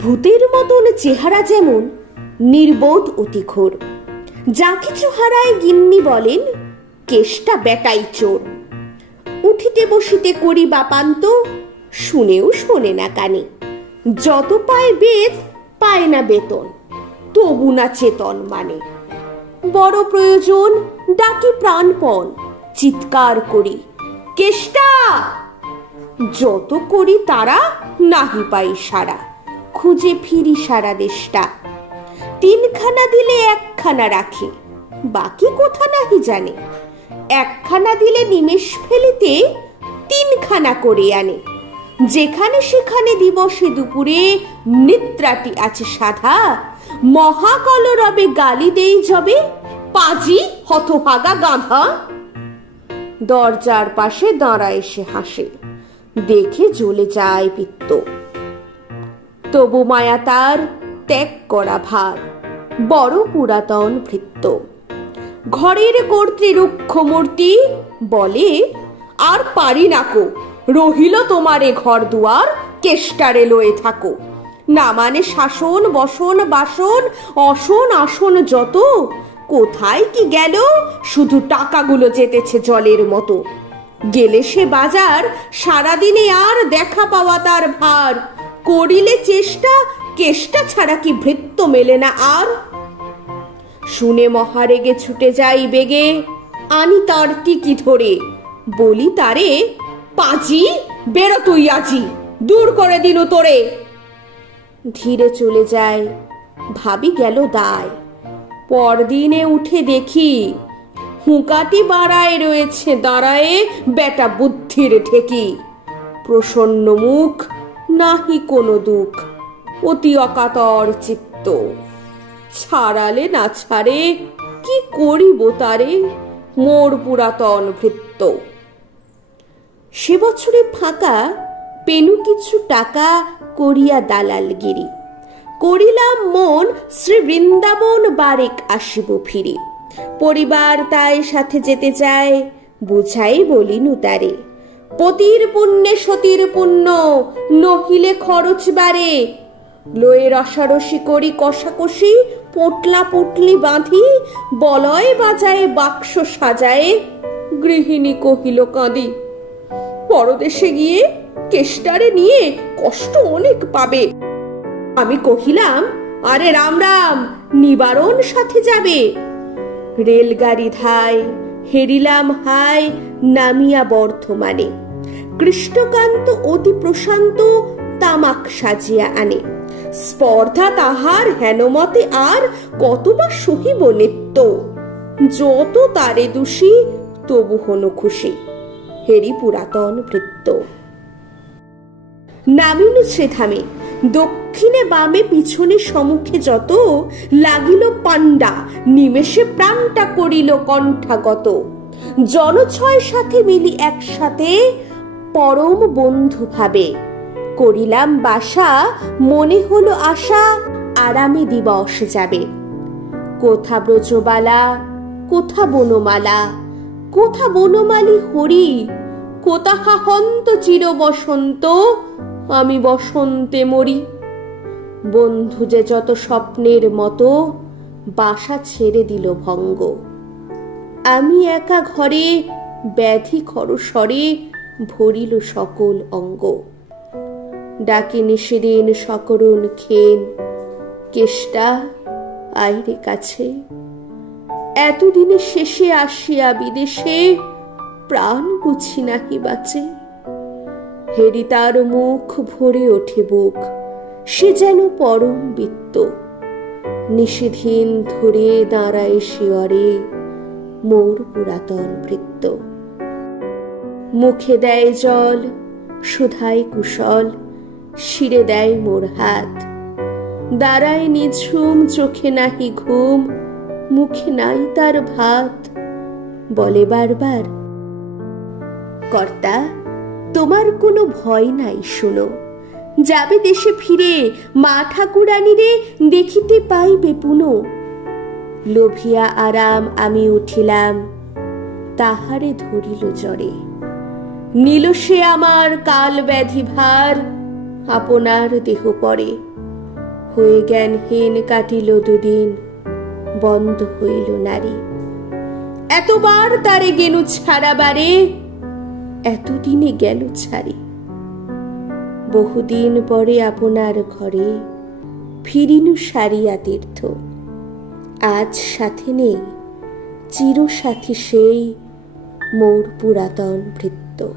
ভূতের মতন চেহারা যেমন নির্বোধ অতিঘোর। যা কিছু হারায় গিন্নি বলেন কেষ্টা বেটাই চোর। উঠিতে বসিতে করি বাপান্ত, শুনেও শোনে না কানে। যত পায় বেদ পায় না বেতন, তবু না চেতন মানে। বড় প্রয়োজন ডাকি প্রাণপণ, চিৎকার করি কেষ্টা। যত করি তারা নাহি পাই সারা, খুঁজে ফিরি সারা দেশটা। তিনখানা দিলে একখানা রাখে, বাকি কোথা নাহি জানে। একখানা দিলে নিমেষ ফেলিতে তিনখানা করে আনে। যেখানে সেখানে দিবসে দুপুরে নিদ্রাটি আছে সাধা। মহাকলরবে গালি দেই যবে, পাজি হতভাগা গাধা। দরজার পাশে দাঁড়ায় সে হাসে, দেখে জ্বলে যায় পিত্ত। তবু মায়া তার ত্যাগ করা ভার, বড় পুরাতন ভৃত্য। ঘরের কর্তৃরুক্ষ মূর্তি বলে আর পারি নাকো, রহিল তোমারে ঘর দুয়ার, কেষ্টারে লয়ে থাকো। না মানে শাসন বসন বাসন, অসন আসন যত। কোথায় কি গেল, শুধু টাকাগুলো যেতেছে জলের মতো। গেলে সে বাজার, সারাদিনে আর দেখা পাওয়া তার ভার। করিলে চেষ্টা, কেষ্টা ছাড়া কি ভৃত্য মেলে না আর। শুনে মহারেগে ছুটে যাই বেগে, আনি তার টিকি ধরে। বলি তারে পাজি বেরো তুই আজি, দূর করে দিনু তোরে। ধীরে চলে যায়, ভাবি গেল দায়। পরদিনে উঠে দেখি হুঁকাটি বাড়ায় রয়েছে দাঁড়ায়ে বেটা বুদ্ধির ঠেকি। প্রসন্ন মুখ, নাহি কোনো দুঃখ, অতি অকাতর চিত্ত। ছাড়ালে না ছাড়ে, কি করিব তারে, মোর পুরাতন ভৃত্য। সে বছরে ফাঁকা পেনু কিছু টাকা করিয়া দালালগিরি। করিলাম মন শ্রী বৃন্দাবন বারেক আসিব ফিরে। পরিবার তাই সাথে যেতে চায়, বুঝাই বলিনু তারে। পতির পুণ্যে সতীর পুণ্য, নহিলে খরচ বাড়ে। লয়ে রসারসি করি কষাকষি, পোটলা পুটলি বাঁধি। বলয় বাজায় বাক্স সাজায়, গৃহিণী কহিল কাঁদি। পরদেশে গিয়ে কেষ্টারে নিয়ে কষ্ট অনেক পাবে। আমি কহিলাম আরে রাম রাম, নিবারণ সাথে যাবে। রেলগাড়ি ধায়, হেরিলাম হায়, নামিয়া বর্ধমানে। কৃষ্ণকান্ত অতি প্রশান্ত তামাক সাজিয়া আনে। স্পর্ধা তাহার হেনমতে আর কতবা সহিব নিত্য। যত তারে দোষী তবু হল খুশি, হেরি পুরাতন ভৃত্য। নামিনু শ্রীধামে, দক্ষিণে বামে পিছনে সম্মুখে যত। লাগিল পাণ্ডা, নিমেষে প্রাণটা করিল কণ্ঠাগত। জনছয় সাথে মিলি একসাথে, পরম বন্ধু ভাবে। করিলাম বাসা, মনে হলো আশা, আরামে দিবস যাবে। কোথা ব্রজবালা, কোথা বনমালা, কোথা বনমালী হরি। কোথা হাহন্ত চির বসন্ত, আমি বসন্তে মরি। বন্ধু যে যত স্বপ্নের মতো, বাসা ছেড়ে দিল ভঙ্গ। আমি একা ঘরে, ব্যাধি খরস্বরে ভরিল সকল অঙ্গ। ডাকিনি সেদিন সকরুণ খেন, কেষ্টা আইরে কাছে। এতদিনে শেষে আসিয়া বিদেশে, প্রাণ বুঝি নাহি বাঁচে। হেরি তার মুখ ভরে ওঠে বুক, সে যেন পরম বিত্ত। নিষেধিন ধরে দাঁড়ায় শিয়রে, মোর পুরাতন ভৃত্য। মুখে দেয় জল, সুধায় কুশল, শিরে দেয় মোর হাত। দাঁড়ায় নিঝুম, চোখে নাহি ঘুম, মুখে নাই তার ভাত। বলে বারবার কর্তা, তোমার কোনো ভয় নাই শুনো। যাবে দেশে ফিরে, মা ঠাকুরানীরে দেখিতে পাইবে পুনো। লোভিয়া আরাম আমি উঠিলাম, তাহারে ধরিল জ্বরে। নিল সে আমার কাল ব্যাধি ভার, আপনার দেহ পরে। হয়ে জ্ঞানহীন কাটিল দুদিন, বন্ধ হইল নারী। এতবার তারে গেনু ছাড়াবারে, এতদিনে গেল ছাড়ি। বহুদিন পরে আপনার ঘরে ফিরিনু সারিয়া তীর্থ। আজ সাথে নেই চিরসাথী সেই মোর পুরাতন ভৃত্য।